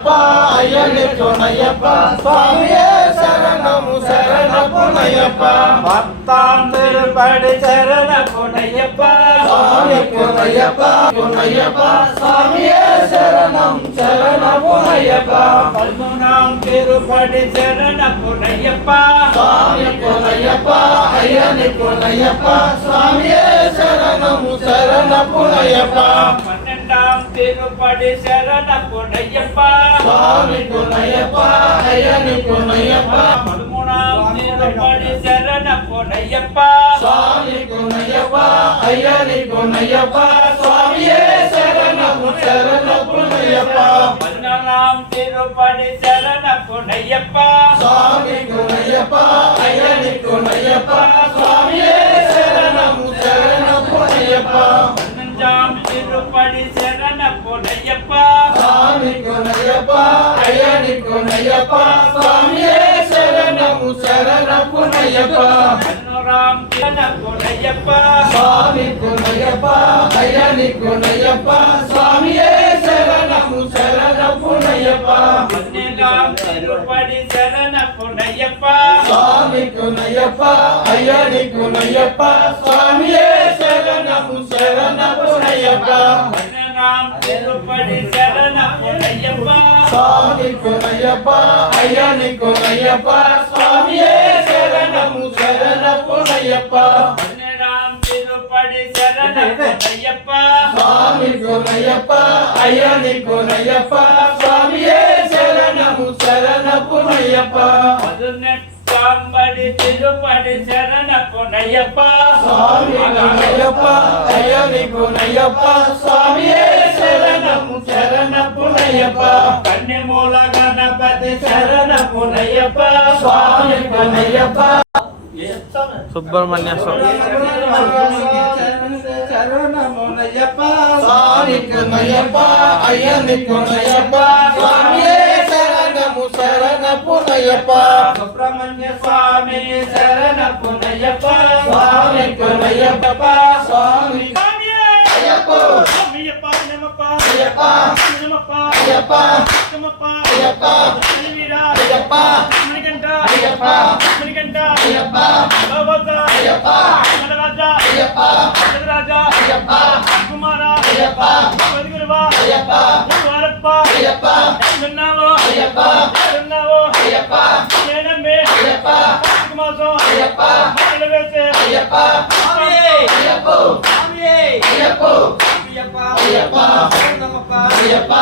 అయ్యని తునయ్యప్ప స్వామియే శరణము శరణపునయ్యప్ప భక్తాం తిరుపడి శరణ పునయ్యప్ప స్వామి పునయ్యప్ప పునయ్యప్ప స్వామియే శరణం శరణపునయ్యప్ప పల్మునాం తిరుపడి శరణ పునయ్యప్ప స్వామి పునయ్యప్ప అయ్యని పునయ్యప్ప స్వామియే శరణము శరణపునయ్యప్ప పన్నెండాం తిరుపడి శరణ పునయ్యప్ప స్వామి పునయ్యప్ప అయ్యని పునయ్యప్ప పదమూడాం తిరుపడి శరణ పునయ్యప్ప స్వామి పునయ్యప్ప అయ్యని పునయ్యప్ప స్వామియే శరణము శరణపునయ్యప్ప పద్నాలాం తిరుపడి శరణ పునయ్యప్ప స్వామి పునయ్యప్ప అయ్యని పునయ్యప్ప స్వామియే శరణము శరణపునయ్యప్ప పన్నెండాం తిరుపడి శరణ పునయ్యప్ప స్వామి పునయ్యప్ప అయ్యని పునయ్యప్ప స్వామియే శరణము శరణపునయ్యప్ప పన్నూరాం శరణ పునయ్యప్ప స్వామి పునయ్యప్ప అయ్యని పునయ్యప్ప స్వామియే శరణము శరణపునయ్యప్ప పన్నెండాం తిరుపడి శరణ పునయ్యప్ప స్వామి పునయ్యప్ప అయ్యని పునయ్యప్ప స్వామియే శరణము శరణపునయ్యప్ప పన్నెండాం తిరుపడి శరణ పునయ్యప్ప స్వామి పునయ్యప్ప అయ్యని పునయ్యప్ప స్వామియే శరణము శరణపునయ్యప్ప పన్నెండాం తిరుపడి శరణ పునయ్యప్ప స్వామి పునయ్యప్ప అయ్యని పునయ్యప్ప స్వామియే శరణము శరణపునయ్యప్ప పదునెట్టాం బడి తిరుపడి శరణ పునయ్యప్ప స్వామి పునయ్యప్ప అయ్యని పునయ్యప్ప స్వామియే శరణము శరణపునయ్యప్ప కన్యమూల గణపతి శరణ పునయ్యప్ప స్వామి పునయ్యప్ప సుబ్రహ్మణ్య శరణమునయ్యప్ప స్వామి పునయ్యప్ప అయ్యని పునయ్యప్ప స్వామియే శరణము శరణపునయ్యప్ప సుబ్రహ్మణ్య స్వామి శరణ పునయ్యప్ప స్వామి పునయ్యప్ప స్వామి అయ్యప్ప అయ్యప్ప నమప్ప అయ్యప్ప నమప్ప అయ్యప్ప నమప్ప అయ్యప్ప అయ్యవీరా అయ్యప్ప మణికంఠ అయ్యప్ప మణికంఠ అయ్యప్ప భగవత అయ్యప్ప మనరాజ అయ్యప్ప జగరాజ అయ్యప్ప కుమార అయ్యప్ప వదిగురువా అయ్యప్ప వారప్ప అయ్యప్ప విన్నావో అయ్యప్ప విన్నావో అయ్యప్ప నేనమ్మే అయ్యప్ప మాసం అయ్యప్ప వేసే అయ్యప్ప అయ్యప్ప అయ్యప్ప అయ్యప్ప అయ్యప్ప